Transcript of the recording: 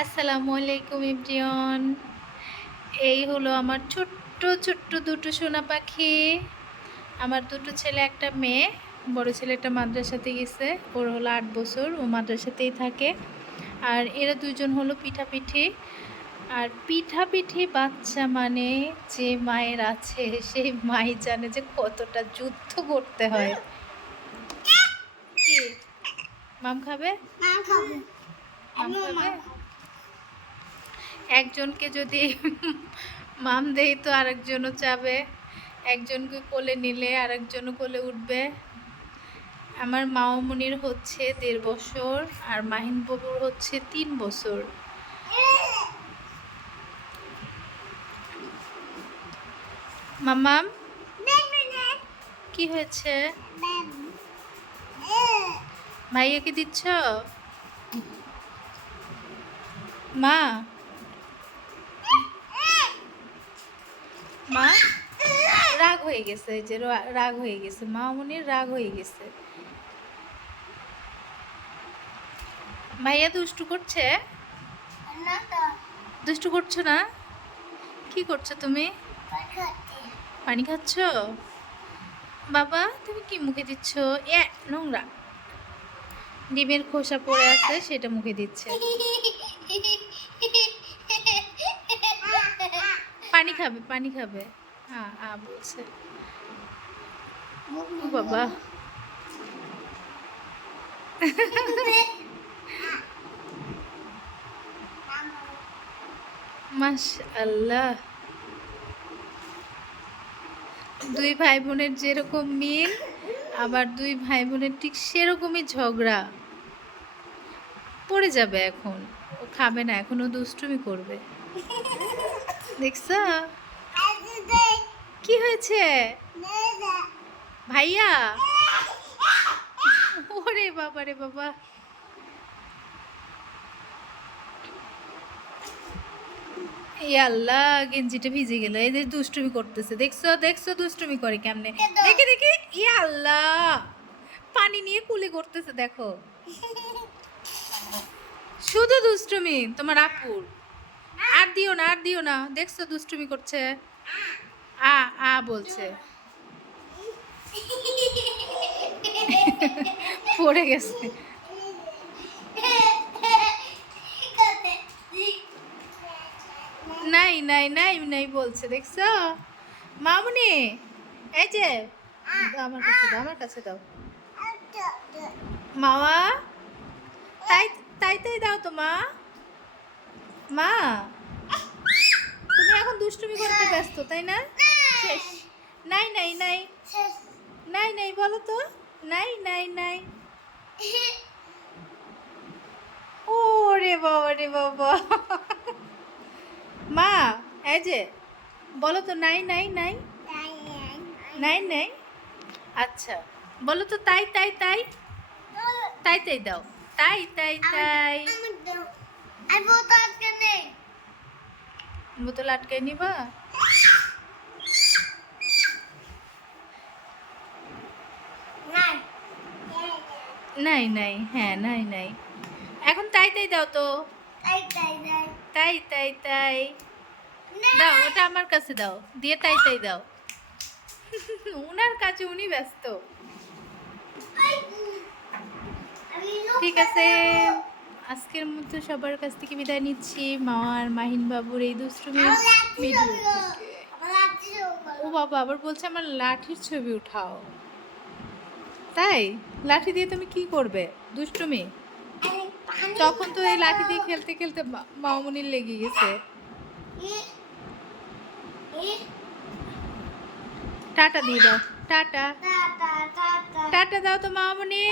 আসসালামু আলাইকুম এভরিওয়ান। এই হলো আমার ছোট্ট ছোট্ট দুটো সোনা পাখি। আমার দুটো ছেলে একটা মেয়ে। বড় ছেলেটা মাদ্রাসাতে গেছে, ওর হলো ৮ বছর, ও মাদ্রাসাতেই থাকে। আর এরা দুজন হলো পিঠাপিঠি। আর পিঠাপিঠি বাচ্চা মানে যে মায়ের আছে সেই মাই জানে যে কতটা যুদ্ধ করতে হয়। কি মাম খাবে? মাম খাবে। একজনকে যদি মাম দেই তো আরেকজনও চাবে, একজনকে কোলে নিলে আরেকজনও কোলে উঠবে। আমার মামুনির হচ্ছে ১.৫ বছর আর মাহিন বাবুর হচ্ছে ৩ বছর। মামাম কি হয়েছে? ভাইয়াকে দিচ্ছ? মা মা রাগ হয়ে গেছে, যে রাগ হয়ে গেছে, মামুনির রাগ হয়ে গেছে। ভাইয়া দুষ্টু করছে? দুষ্টু করছো না? কি করছো তুমি? পানি খাচ্ছ? বাবা তুমি কি মুখে দিচ্ছ? এ নোংরা। ডিমের খোসা পড়ে আছে, সেটা মুখে দিচ্ছে। পানি খাবে, পানি খাবে। বলছে। ও বাবা। মাশাআল্লাহ। দুই ভাই বোনের যেরকম মিল, আবার দুই ভাই বোনের ঠিক সেরকমই ঝগড়া। পড়ে যাবে এখন, ও খাবে না, এখন ও দুষ্টুমি করবে। দেখছো কি হয়েছে? ভাইয়া ওরে বাবা রে বাবা। এই আল্লাহ, গেঞ্জিটা ভিজে গেল। এই যে দুষ্টুমি করতেছে, দেখছো দেখছো দুষ্টুমি করে কেমনে, দেখি দেখি। ইয়া আল্লাহ, পানি নিয়ে কুলি করতেছে দেখো। শুধু দুষ্টুমি তোমার আপুর। আর দিও না, আর দিও না, দেখছো দুষ্টুমি করছে। আ আ বলছে। পড়ে গেছে। নাই নাই নাই নাই বলছে, দেখছো মামুনি? এই যে আমার কাছে দাও, আমার কাছে দাও মামা। তাই তাই তাই দাও তো মা। মা তুমি এখন দুষ্টুমি করতে ব্যস্ত তাই না? শেষ। নাই নাই নাই নাই নাই বলো তো। নাই নাই নাই। ও রে বাবা রে বাবা। মা এই যে বলো তো, নাই নাই নাই নাই নাই। আচ্ছা বলো তো, তাই তাই তাই তাই তাই দাও। তাই তাই তাই। বোতল আটকে নিবা? নাই নাই, হ্যাঁ নাই নাই। এখন তাই তাই দাও তো। তাই তাই তাই দাও, ওটা আমার কাছে দাও, দিয়ে তাই তাই দাও। উনার কাছে, উনি ব্যস্ত। ঠিক আছে, আজকের মতো সবার কাছ থেকে বিদায় নিচ্ছি মা আর মাহিন বাবুর এই দুষ্টুমির ভিডিও থেকে। ও বাবা আবার বলছে আমার লাঠির ছবি উঠাও। তাই লাঠি দিয়ে তুমি কি করবে? দুষ্টুমি। তখন তো এই লাঠি দিয়ে খেলতে খেলতে মামুনির লেগে গেছে। টাটা দিয়ে দাও, টাটা টাটা দাও তো মামুনি।